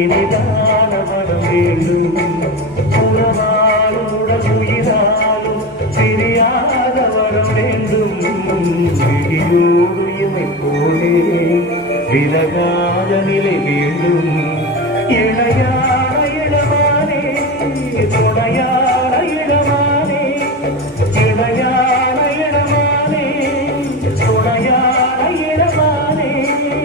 இனிதான மனம் வேண்டும் உறவாலும் உடல் உயிராலும் பிரியாத வரம் வேண்டும் விழியோடு இமை போலே விலகாத நிலை வேண்டும் இணையா